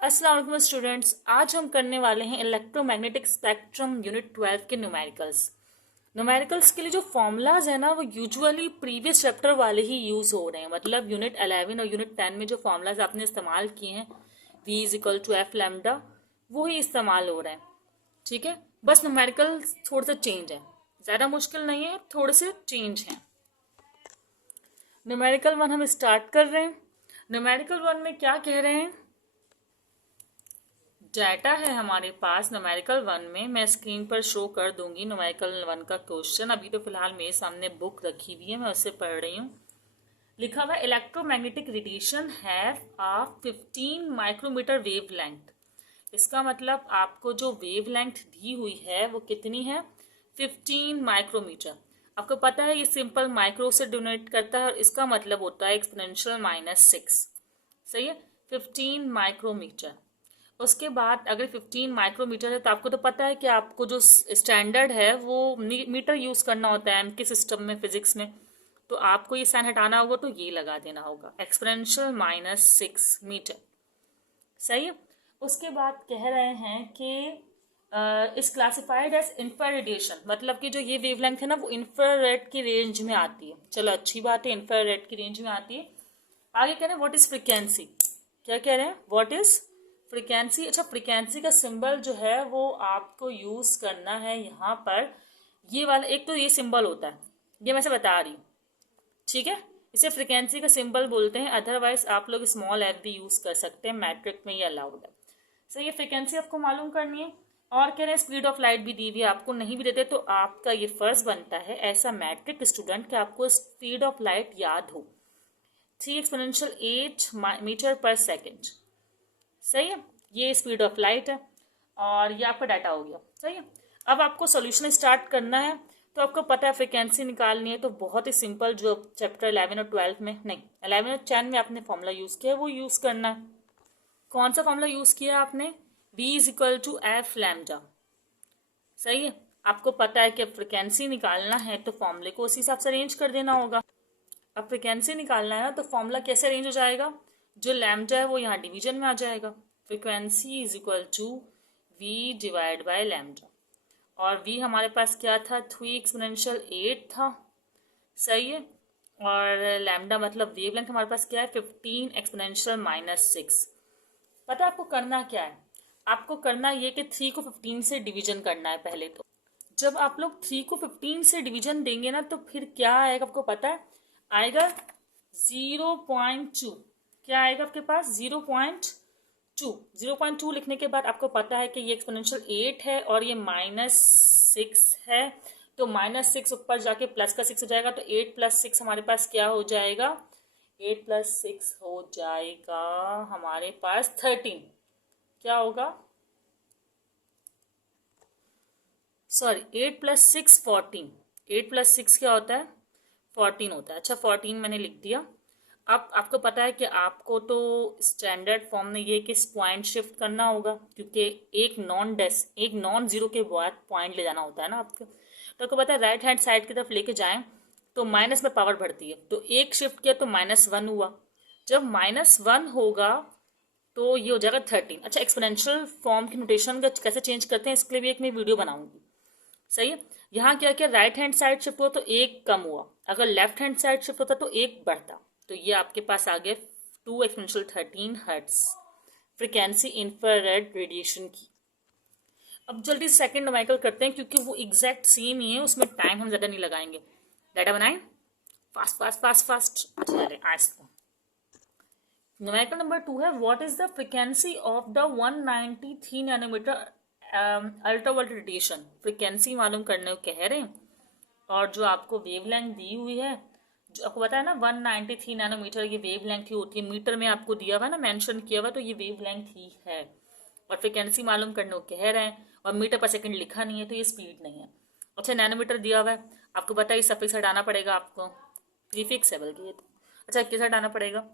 अस्सलाम वालेकुम स्टूडेंट्स। आज हम करने वाले हैं इलेक्ट्रोमैग्नेटिक स्पेक्ट्रम यूनिट 12 के न्यूमेरिकल्स। न्यूमेरिकल्स के लिए जो फॉर्मूलाज है ना वो यूजुअली प्रीवियस चैप्टर वाले ही यूज़ हो रहे हैं। मतलब यूनिट 11 और यूनिट 10 में जो फॉर्मूलाज आपने इस्तेमाल किए हैं v is equal to F lambda वो ही इस्तेमाल हो रहे हैं। ठीक है, बस न्यूमेरिकल थोड़ा सा चेंज है, ज़्यादा मुश्किल नहीं है, थोड़े से चेंज हैं। न्यूमेरिकल 1 हम स्टार्ट कर रहे हैं। न्यूमेरिकल 1 में क्या कह रहे हैं, डाटा है हमारे पास न्यूमेरिकल 1 में। मैं स्क्रीन पर शो कर दूंगी न्यूमेरिकल 1 का क्वेश्चन। अभी तो फिलहाल मेरे सामने बुक रखी हुई है, मैं उससे पढ़ रही हूँ। लिखा हुआ electromagnetic radiation have a 15 micrometre wavelength. इसका मतलब आपको जो वेव लेंथ दी हुई है वो कितनी है, 15 माइक्रोमीटर। आपको पता है ये सिंपल माइक्रो से डोनेट करता है और इसका मतलब होता है एक्सपोनेंशियल -6। सही है, 15 माइक्रोमीटर। उसके बाद अगर 15 माइक्रोमीटर है तो आपको तो पता है कि आपको जो स्टैंडर्ड है वो मीटर यूज करना होता है एम के सिस्टम में, फिजिक्स में। तो आपको ये साइन हटाना होगा तो ये लगा देना होगा, एक्सपोनेंशियल -6 मीटर। सही है। उसके बाद कह रहे हैं कि इस क्लासिफाइड एज इंफ्रारेडिएशन, मतलब कि जो ये वेवलेंथ है ना वो इंफ्रारेड की रेंज में आती है। चलो अच्छी बात है, इंफ्रारेड की रेंज में आती है। आगे कह रहे हैं व्हाट इज फ्रीक्वेंसी। क्या कह रहे हैं, व्हाट इज फ्रीक्वेंसी। अच्छा, फ्रीक्वेंसी का सिंबल जो है वो आपको यूज करना है यहाँ पर। ये वाला एक तो ये सिंबल होता है, ये मैं से बता रही हूँ। ठीक है, इसे फ्रीक्वेंसी का सिंबल बोलते हैं। अदरवाइज आप लोग स्मॉल एफ भी यूज कर सकते हैं, मैट्रिक में ये अलाउड है। सो ये फ्रीक्वेंसी आपको मालूम करनी है। और कह रहे हैं स्पीड ऑफ लाइट भी दी हुई है, आपको नहीं भी देते तो आपका ये फर्ज बनता है ऐसा मैट्रिक स्टूडेंट कि आपको स्पीड ऑफ लाइट याद हो, 3 एक्सपोनेंशियल 8 मीटर पर सेकेंड। सही है, ये स्पीड ऑफ लाइट है और ये आपका डाटा हो गया। सही है, अब आपको सोल्यूशन स्टार्ट करना है। तो आपको पता है फ्रिक्वेंसी निकालनी है, तो बहुत ही सिंपल जो चैप्टर 11 और 12 में नहीं 11 और 10 में आपने फॉर्मूला यूज किया है वो यूज करना है। कौन सा फॉर्मूला यूज किया आपने, v is equal to F lambda. सही है, आपको पता है कि फ्रिक्वेंसी निकालना है तो फॉर्मूले को उसी हिसाब से अरेंज कर देना होगा। अब फ्रिक्वेंसी निकालना है ना तो फॉर्मूला कैसे अरेंज हो जाएगा, जो लैम्डा है वो यहाँ डिवीजन में आ जाएगा। Frequency is equal to V divide by lambda, और वी हमारे पास क्या था, 3 एक्सपोनेंशियल 8 था। सही है, और लैम्डा मतलब वेवलेंथ हमारे पास क्या है, 15 एक्सपोनेंशियल -6। पता है आपको करना क्या है, आपको करना ये कि 3 को 15 से डिवीजन करना है पहले। तो जब आप लोग 3 को 15 से डिवीजन देंगे ना तो फिर क्या आएगा आपको पता है, आएगा 0.2। क्या आएगा आपके पास, 0.2। 0.2 लिखने के बाद आपको पता है कि ये एक्सपोनेंशियल 8 है और ये -6 है, तो -6 ऊपर जाके प्लस का 6 हो जाएगा, तो 8 + 6 हमारे पास क्या हो जाएगा, 8 + 6 हो जाएगा हमारे पास 13। क्या होगा, सॉरी 8 + 6 14। 8 + 6 क्या होता है, 14 होता है। अच्छा 14 मैंने लिख दिया। अब आपको पता है कि आपको तो स्टैंडर्ड फॉर्म में ये कि पॉइंट शिफ्ट करना होगा, क्योंकि एक नॉन जीरो के बाद पॉइंट ले जाना होता है ना आपको। तो आपको पता है राइट हैंड साइड की तरफ लेके जाएं तो माइनस में पावर बढ़ती है, तो एक शिफ्ट किया तो -1 हुआ। जब -1 होगा तो ये हो जाएगा 13। अच्छा, एक्सपोनेंशियल फॉर्म की नोटेशन का कैसे चेंज करते हैं इसके लिए भी एक मैं वीडियो बनाऊंगी। सही है, यहाँ क्या क्या राइट हैंड साइड शिफ्ट हुआ तो एक कम हुआ, अगर लेफ्ट हैंड साइड शिफ्ट होता तो एक बढ़ता। तो ये आपके पास आ गया 2 exponential 13 hertz, frequency infrared radiation की। अब जल्दी से सेकंड न्यूमेरिकल करते हैं क्योंकि वो एग्जैक्ट सेम ही है, उसमें टाइम हम ज़्यादा नहीं लगाएंगे। डाटा बनाएं, फास्ट फास्ट फास्ट फास्ट। चले आज तो न्यूमेरिकल नंबर 2 है, what is the frequency of the 193 nanometre ultraviolet radiation. Frequency मालूम करने को कह रहे हैं और जो आपको वेवलेंथ दी हुई है, जो आपको पता है ना 193 नैनोमीटर ये वेवलेंथ ही होती है, मीटर में आपको दिया हुआ है ना, मेंशन किया हुआ, तो ये वेवलेंथ ही है। और फ्रिक्वेंसी मालूम करने को कह रहे हैं और मीटर पर सेकंड लिखा नहीं है तो ये स्पीड नहीं है। अच्छा, नैनोमीटर दिया हुआ है, आपको पता है इस सफिक्स हटाना पड़ेगा आपको, प्रीफिक्स है बल्कि ये तो। अच्छा, किस हटाना पड़ेगा,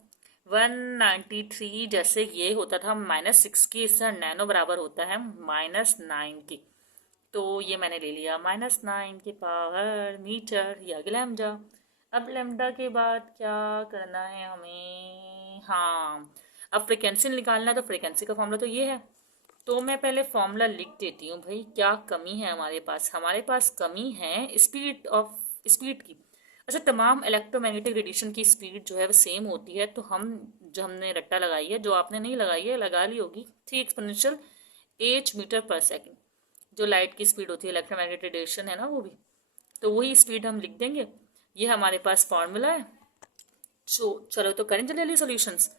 193 जैसे ये होता था -6 की, इससे नैनो बराबर होता है -9 की, तो ये मैंने ले लिया -9 की पावर मीटर, ये आ गया लैम्डा। अब लैम्डा के बाद क्या करना है हमें, हाँ अब फ्रिक्वेंसी निकालना, तो फ्रिक्वेंसी का फॉर्मूला तो ये है। तो मैं पहले फॉर्मूला लिख देती हूँ भाई, क्या कमी है हमारे पास। हमारे पास कमी है स्पीड की। अच्छा, तमाम इलेक्ट्रोमैग्नेटिक रेडिएशन की स्पीड जो है वो सेम होती है। तो हम जो हमने रट्टा लगाई है, जो आपने नहीं लगाई है लगा ली होगी, 3 एक्सपोनेंशियल 8 मीटर पर सेकेंड, जो लाइट की स्पीड होती है, इलेक्ट्रोमैग्नेटिक रेडिएशन है ना वो भी। तो वही स्पीड हम लिख देंगे। ये हमारे पास फॉर्मूला है। चलो तो करें जल्दी सॉल्यूशंस।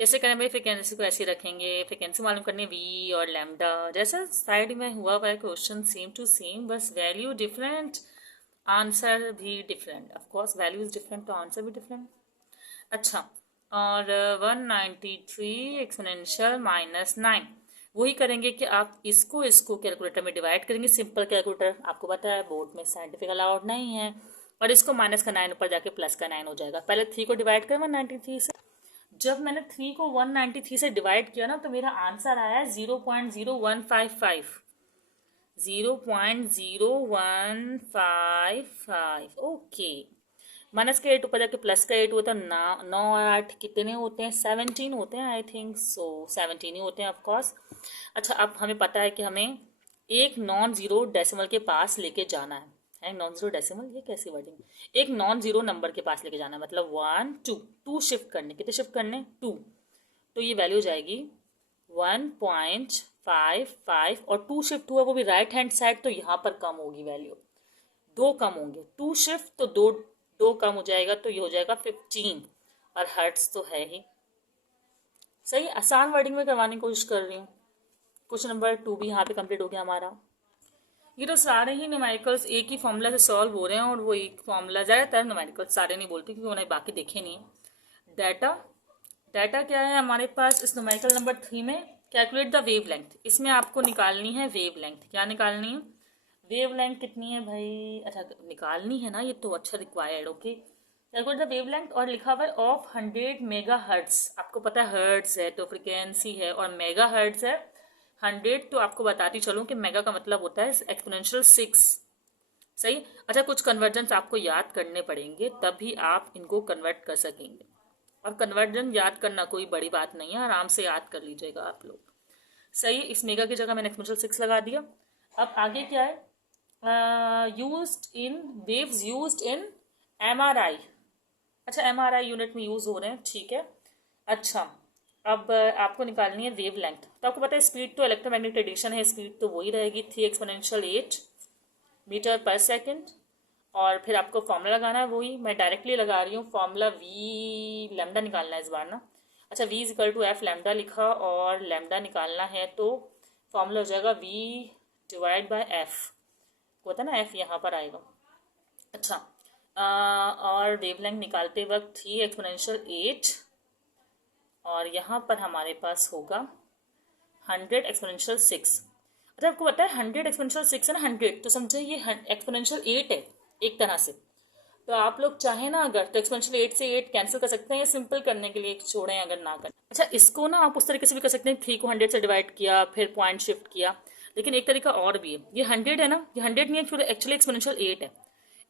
कैसे करें भाई, फ्रिक्वेंसी को ऐसे रखेंगे, फ्रिक्वेंसी मालूम करनी है वी और लैम्डा, जैसा साइड में हुआ हुआ है क्वेश्चन, सेम टू सेम, बस वैल्यू डिफरेंट, आंसर भी different. Of course value is different तो आंसर भी डिफरेंट। अच्छा, और 193 एक्सपोनेंशियल -9, वही करेंगे कि आप इसको इसको कैलकुलेटर में डिवाइड करेंगे। सिंपल कैलकुलेटर आपको पता है बोर्ड में साइंटिफिक अलाउड नहीं है। और इसको माइनस का 9 ऊपर जाके प्लस का 9 हो जाएगा। पहले 3 को डिवाइड करें 193 से। जब मैंने 3 को 193 से डिवाइड किया ना, तो मेरा आंसर आया 0.0155। 0.0155। ओके, माइनस का 8 ऊपर जाके प्लस का 8 होता है ना। 9 और 8 कितने होते हैं? 17 होते हैं, आई थिंक सो 17 ही होते हैं ऑफकोर्स। अच्छा, अब हमें पता है कि हमें एक नॉन जीरो डेसिमल के पास लेके जाना है नॉन जीरो डेसिमल, ये कैसी वर्डिंग, एक नॉन जीरो नंबर के पास लेके जाना है, मतलब 1 2 शिफ्ट करने, कितने शिफ्ट करने? 2। तो ये वैल्यू जाएगी 1.55 और 2 शिफ्ट हुआ वो भी राइट हैंड साइड, तो यहाँ पर कम होगी वैल्यू, 2 कम होंगे। 2 शिफ्ट तो दो कम हो जाएगा, तो ये हो जाएगा 15। और हर्ट्स तो है ही। सही, आसान वर्डिंग में करवाने की कोशिश कर रही हूँ। क्वेश्चन नंबर 2 भी यहाँ पे कंप्लीट हो गया हमारा। ये तो सारे ही न्यूमेरिकल्स एक ही फॉर्मूला से सॉल्व हो रहे हैं, और वो एक फॉर्मूला, ज़्यादातर न्यूमेरिकल्स, सारे नहीं बोलती क्योंकि उन्हें बाकी देखे नहीं है। डाटा क्या है हमारे पास इस न्यूमेरिकल नंबर 3 में? Calculate the wave length. इसमें आपको निकालनी है वेव लेंथ। क्या निकालनी है? वेव लेंथ कितनी है भाई? अच्छा, निकालनी है ना, ये तो अच्छा required. Okay, calculate the wave length, और लिखा हुआ है ऑफ 100 मेगा हर्ट्स। आपको पता है हर्ट्स है तो फ्रिक्वेंसी है, और मेगा हर्ट्स है 100। तो आपको बताती चलूँ कि मेगा का मतलब होता है एक्सपोनेंशियल 6। सही। अच्छा, कुछ कन्वर्जन्स आपको याद करने पड़ेंगे, तभी आप इनको कन्वर्ट कर सकेंगे। और कन्वर्जन याद करना कोई बड़ी बात नहीं है, आराम से याद कर लीजिएगा आप लोग। सही, इस मेगा की जगह मैंने एक्सपोनेंशियल 6 लगा दिया। अब आगे क्या है? Waves used in MRI। अच्छा, MRI यूनिट में यूज हो रहे हैं, ठीक है। अच्छा, अब आपको निकालनी है वेव लेंथ। तो आपको पता है स्पीड तो इलेक्ट्रोमैग्नेटिक रेडिएशन है, स्पीड तो वही रहेगी 3 एक्सपोनेंशियल 8 मीटर पर सेकेंड। और फिर आपको फॉर्मूला लगाना है, वही मैं डायरेक्टली लगा रही हूँ फॉर्मूला। वी लैम्डा निकालना है इस बार ना। अच्छा, V = F लैम्डा लिखा, और लैम्डा निकालना है तो फॉर्मूला हो जाएगा V/F। होता है ना, F यहाँ पर आएगा। अच्छा, और वेवलेंथ निकालते वक्त 3 एक्सपोनेंशियल 8, और यहाँ पर हमारे पास होगा 100 एक्सपोनेंशियल 6। अच्छा, आपको पता है 100 एक्सपोनेंशियल 6 है ना, 100 तो समझे ये एक्सपोनेंशियल 8 है एक तरह से। तो आप लोग चाहे ना अगर तो एक्सपोनेंशियल 8 से 8 कैंसिल कर सकते हैं, या सिंपल करने के लिए छोड़ें अगर ना करें। अच्छा, इसको ना आप उस तरीके से भी कर सकते हैं, 3 को 100 से डिवाइड किया फिर पॉइंट शिफ्ट किया। लेकिन एक तरीका और भी है, ये 100 है ना, ये 100 नहीं है, एक्चुअली एक्सपोनेंशियल 8 है।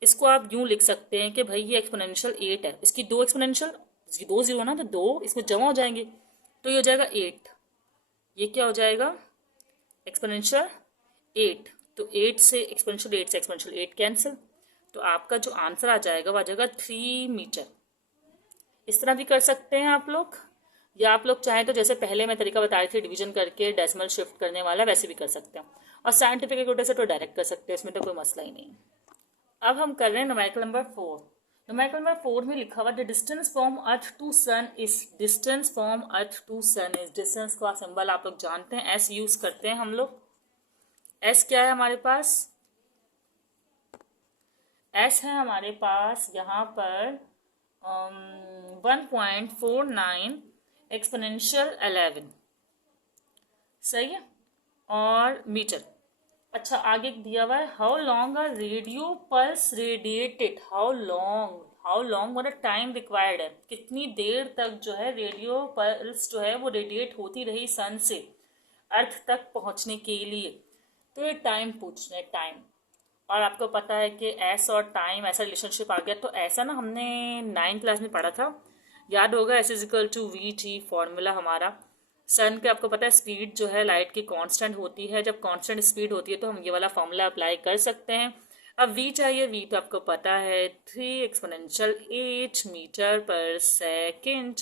इसको आप यूं लिख सकते हैं कि भाई ये एक्सपोनेंशियल 8 है, इसकी 2 एक्सपोनेंशियल, इसकी 2 जीरो ना, तो 2 इसमें जमा हो जाएंगे, तो ये हो जाएगा 8। ये क्या हो जाएगा? एक्सपोनेंशियल 8। तो 8 से एक्सपोनेंशियल 8 कैंसिल, तो आपका जो आंसर आ जाएगा वो आ जाएगा 3 मीटर। इस तरह भी कर सकते हैं आप लोग, या आप लोग चाहें तो जैसे पहले मैं तरीका बता रही थी डिवीजन करके डेसिमल शिफ्ट करने वाला, वैसे भी कर सकते हैं। और साइंटिफिक कैलकुलेटर से तो डायरेक्ट कर सकते हैं, इसमें तो कोई मसला ही नहीं। अब हम कर रहे हैं न्यूमेरिकल नंबर 4। न्यूमेरिकल नंबर 4 में लिखा हुआ the distance from earth to sun is, distance from earth to sun is, distance का सिंबल आप लोग जानते हैं, एस यूज करते हैं हम लोग। एस क्या है हमारे पास? एस है हमारे पास यहाँ पर 1.49 एक्सपोनेंशियल 11। सही है, और मीटर। अच्छा, आगे दिया हुआ है how long a radio pulse radiated, how long मतलब टाइम रिक्वायर्ड है, कितनी देर तक जो है रेडियो पल्स जो है वो रेडिएट होती रही सन से अर्थ तक पहुंचने के लिए। तो ये टाइम पूछ रहे हैं, टाइम। और आपको पता है कि एस और टाइम ऐसा रिलेशनशिप आ गया, तो ऐसा ना हमने 9th क्लास में पढ़ा था याद होगा S is equal to V T formula हमारा। सन के आपको पता है स्पीड जो है लाइट की कांस्टेंट होती है, जब कांस्टेंट स्पीड होती है तो हम ये वाला फॉर्मूला अप्लाई कर सकते हैं। अब वी चाहिए, वी तो आपको पता है 3 एक्सपोनेंशियल 8 मीटर पर सेकेंड।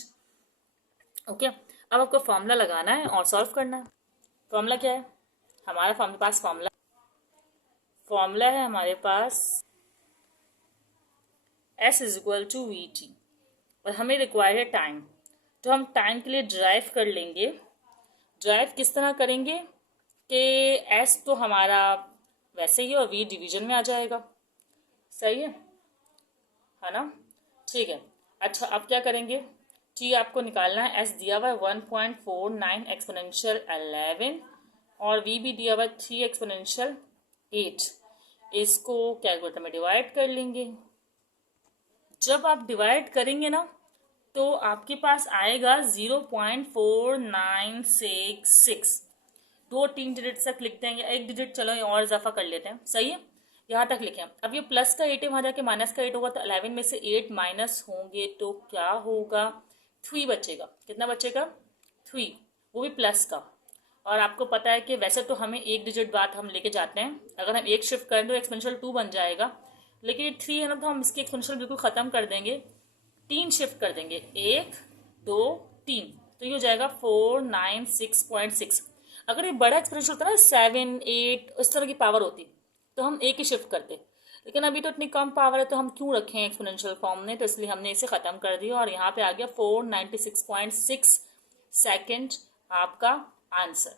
ओके, अब आपको फॉर्मूला लगाना है और सॉल्व करना है। फॉर्मूला क्या है हमारा? फॉर्मूला है हमारे पास S is equal to V T, और हमें रिक्वायर्ड है टाइम, तो हम टाइम के लिए ड्राइव कर लेंगे। ड्राइव किस तरह करेंगे कि एस तो हमारा वैसे ही और वी डिवीजन में आ जाएगा, सही है ना? ठीक है। अच्छा, अब क्या करेंगे? टी आपको निकालना है, एस दिया हुआ है 1.49 एक्सपोनेंशियल 11 और वी भी दिया हुआ है 3 एक्सपोनेंशियल 8। इसको कैलकुलेटर में डिवाइड कर लेंगे। जब आप डिवाइड करेंगे ना तो आपके पास आएगा 0.4966। 2-3 डिजिट तक लिखते हैं या एक डिजिट, चलो और इजाफा कर लेते हैं, सही है? यहाँ तक लिखें। अब ये प्लस का 8 है, वहाँ जाके माइनस का 8 होगा तो 11 में से 8 माइनस होंगे तो क्या होगा? 3 बचेगा। कितना बचेगा? 3, वो भी प्लस का। और आपको पता है कि वैसे तो हमें एक डिजिट बाद हम लेके जाते हैं, अगर हम एक शिफ्ट करें तो एक्सपोनेंशियल 2 बन जाएगा, लेकिन ये 3 है ना तो हम इसके एक्सपोनेंशियल बिल्कुल ख़त्म कर देंगे, 3 शिफ्ट कर देंगे, 1 2 3, तो ये हो जाएगा 496.6। अगर ये बड़ा एक्सपोनेंशियल होता ना 7 8 इस तरह की पावर होती तो हम एक ही शिफ्ट करते, लेकिन अभी तो इतनी कम पावर है तो हम क्यों रखें एक्सपोनेंशियल फॉर्म में, तो इसलिए हमने इसे ख़त्म कर दिया और यहाँ पे आ गया 496.6 सेकेंड आपका आंसर।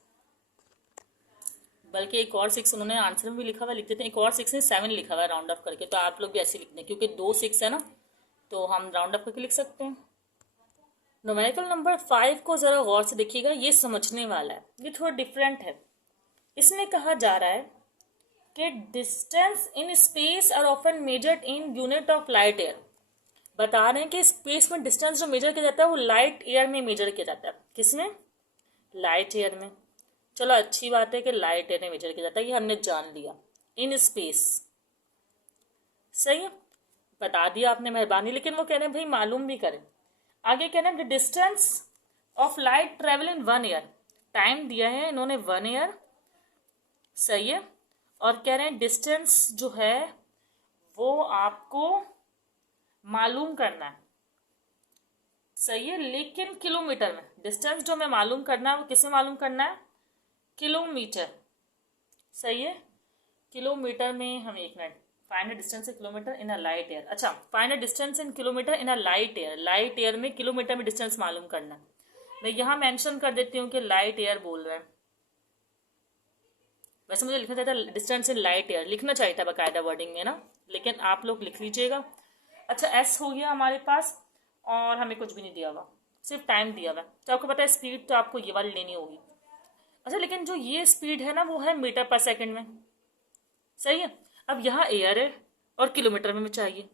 बल्कि एक और 6 उन्होंने आंसर में भी लिखा हुआ, लिख देते हैं, एक और 6 ने 7 लिखा हुआ है राउंड ऑफ करके, तो आप लोग भी ऐसे लिख दें क्योंकि 2 6 है ना तो हम राउंड ऑफ करके लिख सकते हैं। न्यूमेरिकल नंबर 5 को जरा गौर से देखिएगा, ये समझने वाला है, ये थोड़ा डिफरेंट है। इसमें कहा जा रहा है कि distance in space are often measured in unit of light year. बता रहे हैं कि स्पेस में डिस्टेंस जो मेजर किया जाता है वो लाइट ईयर में मेजर किया जाता है। किसमें? लाइट ईयर में। चलो अच्छी बात है कि लाइट ईयर में मेजर किया जाता है, ये हमने जान लिया। इन स्पेस, सही है, बता दिया आपने, मेहरबानी। लेकिन वो कह रहे हैं भाई मालूम भी करें। आगे कह रहे हैं the distance of light travel in 1 year. Time दिया है इन्होंने 1 ईयर, सही है, और कह रहे हैं डिस्टेंस जो है वो आपको मालूम करना है, सही है, लेकिन किलोमीटर में। डिस्टेंस जो हमें मालूम करना है वो किसमें मालूम करना है? किलोमीटर, सही है, किलोमीटर में। हम एक minute, find distance in kilometre in a light year. अच्छा, find distance in kilometre in a light year. Light year में किलोमीटर में डिस्टेंस मालूम करना है। मैं यहाँ मेंशन कर देती हूँ कि लाइट ईयर बोल रहा है, वैसे मुझे लिखना चाहिए था डिस्टेंस इन लाइट ईयर, लिखना चाहिए था बाकायदा वर्डिंग में ना, लेकिन आप लोग लिख लीजिएगा। अच्छा, एस हो गया हमारे पास और हमें कुछ भी नहीं दिया हुआ, सिर्फ टाइम दिया हुआ है। तो आपको पता है स्पीड तो आपको ये वाली लेनी होगी। अच्छा, लेकिन जो ये स्पीड है ना वो है मीटर पर सेकंड में, सही है। अब यहाँ एयर है और किलोमीटर में चाहिए,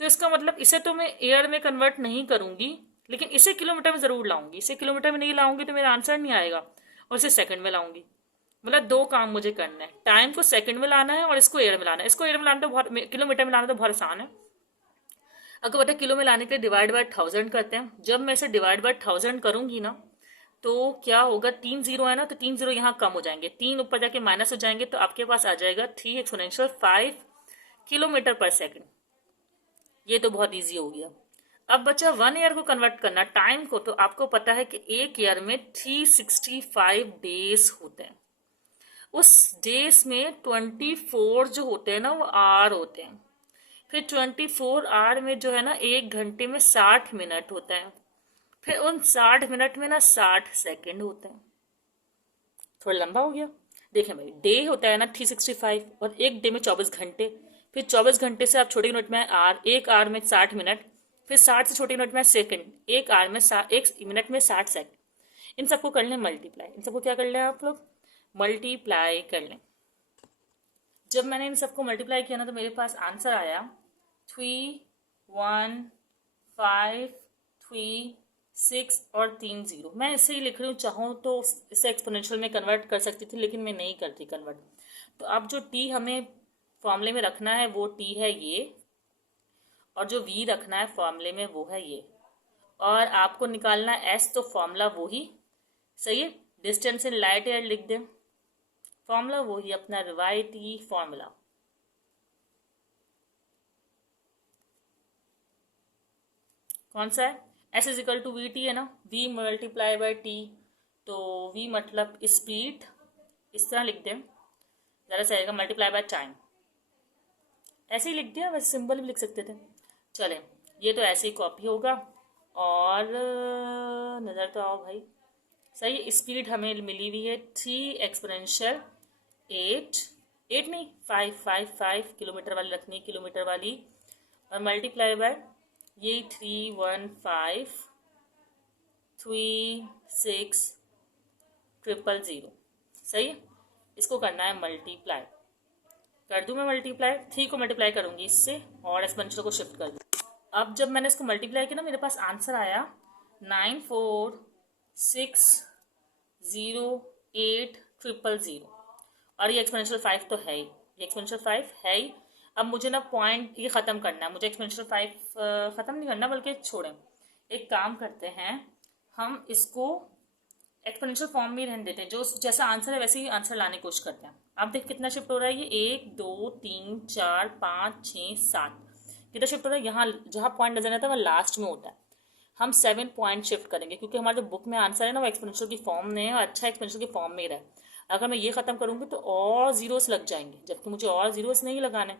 तो इसका मतलब इसे तो मैं एयर में कन्वर्ट नहीं करूंगी, लेकिन इसे किलोमीटर में जरूर लाऊंगी। इसे किलोमीटर में नहीं लाऊंगी तो मेरा आंसर नहीं आएगा, और इसे सेकंड में लाऊंगी। मतलब 2 काम मुझे करना है, टाइम को सेकंड में लाना है और इसको एयर में लाना है। इसको एयर में लाना तो बहुत, किलोमीटर में लाना तो बहुत आसान है। अगर पता किलो में लाने के लिए डिवाइड बाय 1000 करते हैं। जब मैं इसे डिवाइड बाय 1000 करूंगी ना तो क्या होगा, 3 0 है ना, तो 3 0 यहाँ कम हो जाएंगे, 3 ऊपर जाके माइनस हो जाएंगे, तो आपके पास आ जाएगा 3 एक्सपोनेंशियल 5 किलोमीटर पर सेकंड। ये तो बहुत इजी हो गया। अब बचा 1 ईयर को कन्वर्ट करना टाइम को, तो आपको पता है कि एक ईयर में 365 डेज होते हैं। उस डेज में 24 जो होते हैं ना वो आर होते हैं। फिर 24 आर में जो है ना 1 घंटे में 60 मिनट होता है। फिर उन 60 मिनट में ना 60 सेकंड होते हैं। थोड़ा लंबा हो गया। देखें भाई, डे होता है ना 365 और एक डे में 24 घंटे। फिर 24 घंटे से आप छोटे यूनिट में आर, एक आर में 60 मिनट, फिर 60 से छोटे यूनिट में सेकंड, एक आर में 1 मिनट में 60 सेकंड। इन सबको कर लें मल्टीप्लाई। इन सबको क्या कर लें आप लोग? मल्टीप्लाई कर लें। जब मैंने इन सबको मल्टीप्लाई किया ना तो मेरे पास आंसर आया 31536 और 3 0। मैं इसे ही लिख रही हूँ, चाहूँ तो इसे एक्सपोनेंशियल में कन्वर्ट कर सकती थी, लेकिन मैं नहीं करती कन्वर्ट। तो अब जो टी हमें फॉर्मूले में रखना है वो टी है ये, और जो वी रखना है फॉर्मूले में वो है ये। और आपको निकालना एस, तो फॉर्मूला वही, सही है। डिस्टेंस इन लाइट ईयर लिख दें, फॉर्मूला वही अपना रिवायती फॉर्मूला। कौन सा है? S is equal to V T है ना, वी मल्टीप्लाई बाय टी, तो वी मतलब स्पीड, इस तरह लिख दें, ज़रा सा आएगा, मल्टीप्लाई बाय टाइम, ऐसे ही लिख दिया, वैसे सिंबल भी लिख सकते थे। चले, ये तो ऐसे ही कॉपी होगा। और नज़र तो आओ भाई, सही। स्पीड हमें मिली हुई है 3 एक्सपोनेंशियल 8 नहीं 5 किलोमीटर वाली रखनी, किलोमीटर वाली, और मल्टीप्लाई बाय ये 3153600, सही है। इसको करना है मल्टीप्लाई, कर दूँ मैं मल्टीप्लाई, 3 को मल्टीप्लाई करूँगी इससे और एक्सपोनेंशियल को शिफ्ट कर दूँ। अब जब मैंने इसको मल्टीप्लाई किया ना, मेरे पास आंसर आया 9460800, और ये एक्सपोनेंशियल 5 तो है ही, ये एक्सपोनेंशियल 5 है ही। अब मुझे ना पॉइंट ये ख़त्म करना है, मुझे एक्सपोनेंशियल 5 ख़त्म नहीं करना, बल्कि छोड़ें, एक काम करते हैं, हम इसको एक्सपोनेंशियल फॉर्म में रहने देते हैं, जो जैसा आंसर है वैसे ही आंसर लाने की कोशिश करते हैं। आप देख कितना शिफ्ट हो रहा है, ये 1 2 3 4 5 6 7, कितना शिफ्ट हो रहा है। यहाँ जहाँ पॉइंट नजर आता है वह लास्ट में होता है, हम 7 पॉइंट शिफ्ट करेंगे, क्योंकि हमारे जो बुक में आंसर है ना वो एक्सपोनेंशियल की फॉर्म में है, और अच्छा एक्सपोनेंशियल की फॉर्म में ही रहा है। अगर मैं ये खत्म करूँगी तो और जीरोस लग जाएंगे, जबकि मुझे और जीरोस नहीं लगाने।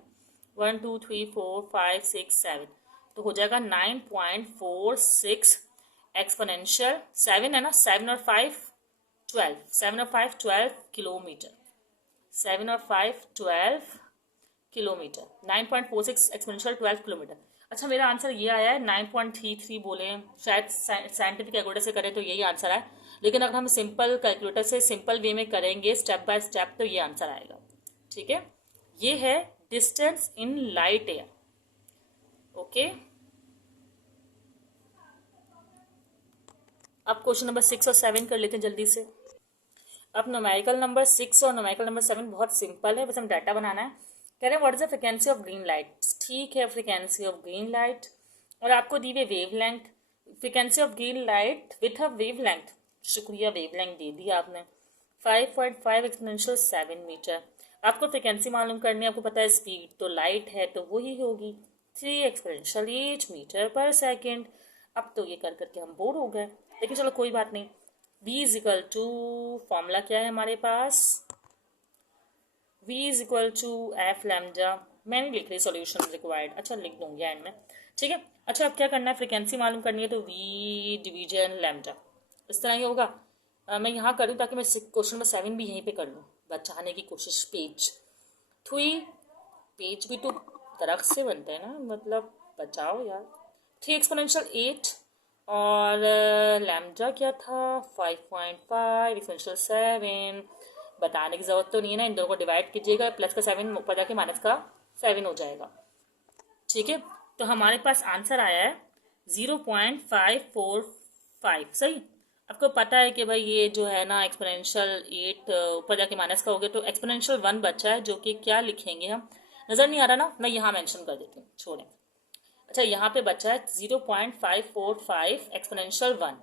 1 2 3 4 5 6 7, तो हो जाएगा 9.46 एक्सपोनेंशियल 7 है ना, 7 और 5 12, 7 और 5 12 किलोमीटर, 7 और 5 12 किलोमीटर, 9.46 एक्सपोनेंशियल 12 किलोमीटर। अच्छा, मेरा आंसर ये आया है 9.33 बोले, शायद साइंटिफिक कैलकुलेटर से करें तो यही आंसर है, लेकिन अगर हम सिंपल कैलकुलेटर से सिंपल वे में करेंगे स्टेप बाय स्टेप तो ये आंसर आएगा, ठीक है। ये है distance in light air, okay. अब क्वेश्चन नंबर 6 और 7 कर लेते हैं जल्दी से। अब न्यूमेरिकल नंबर 6 और न्यूमेरिकल नंबर 7 बहुत सिंपल है, बस हम डाटा बनाना है। कह रहे हैं what is the frequency of green light, ठीक है, फ्रिक्वेंसी ऑफ ग्रीन लाइट, और आपको दी हुई wave length, frequency of green light with a wave length, शुक्रिया वेव लेंथ दे दी आपने, 5.5 एक्सपोनेंशियल 7 मीटर। आपको फ्रिक्वेंसी मालूम करनी है, आपको पता है स्पीड तो लाइट है तो वही होगी 3 एक्सपोनेंशियल 8 मीटर पर सेकेंड। अब तो ये कर करके हम बोर हो गए, लेकिन चलो कोई बात नहीं। v is equal to, formula क्या है हमारे पास, v is equal to F lambda, मैं नहीं लिख रही सॉल्यूशन रिक्वायर्ड, अच्छा लिख दूंगी एंड में, ठीक है। अच्छा, अब क्या करना है, फ्रिक्वेंसी मालूम करनी है, तो v डिवीजन लैम्डा, इस तरह ही होगा। मैं यहाँ करूँ ताकि मैं क्वेश्चन नंबर 7 भी यहीं पे कर लूँ, बचाने की कोशिश। पेज 3, पेज भी तो दरख्त से बनते हैं ना, मतलब बचाओ यार। 3 एक्सपोनेंशियल 8 और लैम्डा क्या था 5.5 एक्सपोनेंशियल 7, बताने की ज़रूरत तो नहीं है ना, इन दोनों को डिवाइड कीजिएगा, प्लस का 7 ऊपर जाके माइनस का 7 हो जाएगा, ठीक है। तो हमारे पास आंसर आया है 0.545, सही। आपको पता है कि भाई ये जो है ना एक्सपोनेंशियल 8 ऊपर जाके माइनस का हो गया, तो एक्सपोनेंशियल 1 बचा है, जो कि क्या लिखेंगे हम, नज़र नहीं आ रहा ना, मैं यहाँ मेंशन कर देती हूँ, छोड़ें। अच्छा, यहाँ पे बचा है 0.545 एक्सपोनेंशियल 1।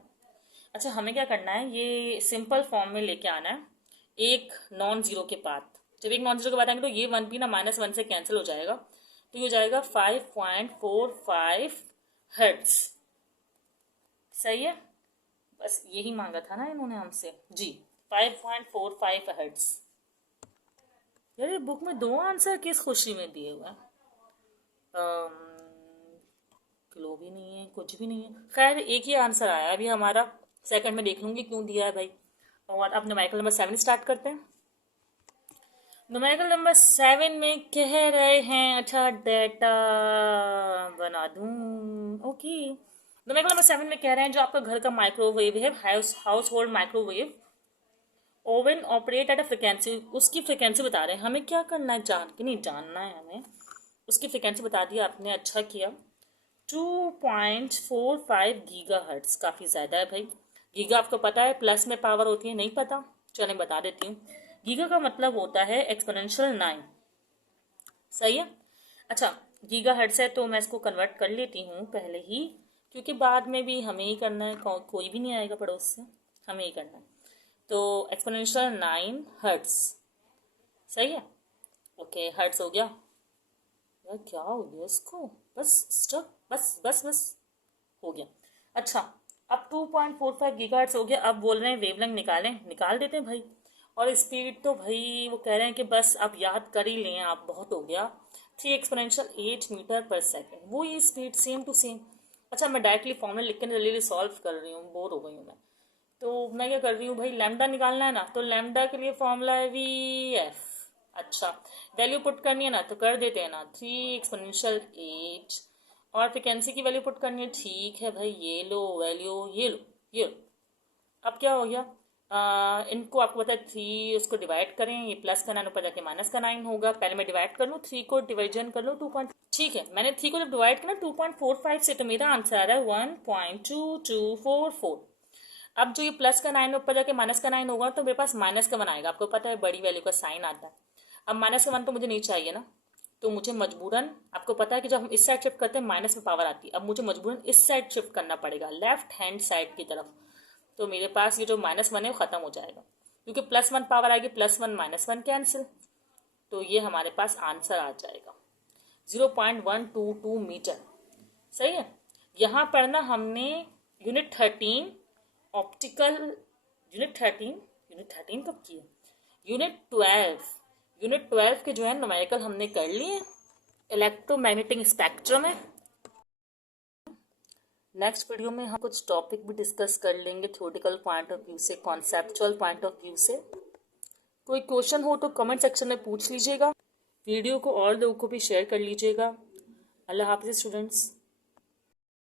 अच्छा, हमें क्या करना है, ये सिंपल फॉर्म में लेके आना है, एक नॉन जीरो के बाद। जब एक नॉन जीरो के बाद आएंगे तो ये 1 भी ना -1 से कैंसिल हो जाएगा, तो ये हो जाएगा 5.45 हर्ट्ज, सही है। बस यही मांगा था ना इन्होंने हमसे जी, 5.45 हर्ट्ज। यार ये बुक में 2 आंसर किस खुशी में दिए हुए हैं, क्लो भी नहीं है, कुछ भी नहीं है, खैर एक ही आंसर आया अभी हमारा, सेकंड में देख लूंगी क्यों दिया है भाई। और अब न्यूमेरिकल नंबर 7 स्टार्ट करते हैं। न्यूमेरिकल नंबर 7 में कह रहे हैं, अच्छा डेटा बना दूं, ओके। न्यूमेरिकल नंबर 7 में कह रहे हैं जो आपका घर का माइक्रोवेव है, house hold microwave oven operate at a frequency, उसकी फ्रिक्वेंसी बता रहे हैं, हमें क्या करना है, जानना है हमें, उसकी फ्रिक्वेंसी बता दी आपने, अच्छा किया। 2.45 गीगा हर्ट्स, काफ़ी ज़्यादा है भाई। गीगा आपको पता है प्लस में पावर होती है, नहीं पता, चलिए बता देती हूँ। गीगा का मतलब होता है एक्सपोनेंशियल 9, सही है। अच्छा, गीगा हर्ट्स है तो मैं इसको कन्वर्ट कर लेती हूँ पहले ही, क्योंकि बाद में भी हमें ही करना है, कोई भी नहीं आएगा पड़ोस से, हमें ही करना है। तो एक्सपोनेंशियल 9 हर्ट्स, सही है। ओके, हर्ट्स हो गया। यार क्या हो गया इसको, बस स्टॉप, बस बस बस, हो गया। अच्छा, अब 2.45 गीगाहर्ट्ज हो गया। अब बोल रहे हैं वेवलेंथ निकालें, निकाल देते हैं भाई। और स्पीड तो भाई वो कह रहे हैं कि बस अब याद कर ही लें आप, बहुत हो गया। 3 एक्सपोनेंशियल 8 मीटर पर सेकेंड, वो ये स्पीड सेम टू सेम। अच्छा, मैं डायरेक्टली फॉर्मूला लिख के जल्दी सॉल्व कर रही हूँ, बोर हो गई हूँ मैं। तो मैं क्या कर रही हूँ भाई, लैम्डा निकालना है ना, तो लैम्डा के लिए फॉर्मूला है VF। अच्छा, वैल्यू पुट करनी है ना, तो कर देते हैं ना, 3 एक्सपोनेंशियल 8। और फ्रिक्वेंसी की वैल्यू पुट करनी है, ठीक है भाई, ये लो वैल्यू, ये लो, ये लो। अब क्या हो गया, इनको आपको पता है 3, उसको डिवाइड करें, ये प्लस का 9 ऊपर जाके माइनस का 9 होगा। पहले मैं डिवाइड कर लूँ, 3 को डिवीजन कर लूँ 2 ठीक है, मैंने 3 को जब डिवाइड किया 2.45 से, तो मेरा आंसर आ रहा है 1.2244। अब जो ये प्लस का 9 ऊपर जाके माइनस का 9 होगा, तो मेरे पास माइनस का 1 आएगा। आपको पता है बड़ी वैल्यू का साइन आता है। अब माइनस का 1 तो मुझे नहीं चाहिए ना, तो मुझे मजबूरन, आपको पता है कि जब हम इस साइड शिफ्ट करते हैं माइनस में पावर आती है, अब मुझे मजबूरन इस साइड शिफ्ट करना पड़ेगा, लेफ्ट हैंड साइड की तरफ। तो मेरे पास ये जो -1 है वो खत्म हो जाएगा, क्योंकि +1 पावर आएगी, +1 -1 कैंसिल, तो ये हमारे पास आंसर आ जाएगा 0.122 मीटर। सही है। यहाँ पर ना हमने यूनिट 13 ऑप्टिकल, यूनिट 13 कब की है, यूनिट 12 के जो है न्यूमेरिकल हमने कर लिए। इलेक्ट्रोमैग्नेटिक स्पेक्ट्रम है। नेक्स्ट वीडियो में हम कुछ टॉपिक भी डिस्कस कर लेंगे थ्योरेटिकल पॉइंट ऑफ व्यू से, कॉन्सेप्चुअल पॉइंट ऑफ व्यू से। कोई क्वेश्चन हो तो कमेंट सेक्शन में पूछ लीजिएगा, वीडियो को और लोगों को भी शेयर कर लीजिएगा। अल्लाह हाफिज़ स्टूडेंट्स।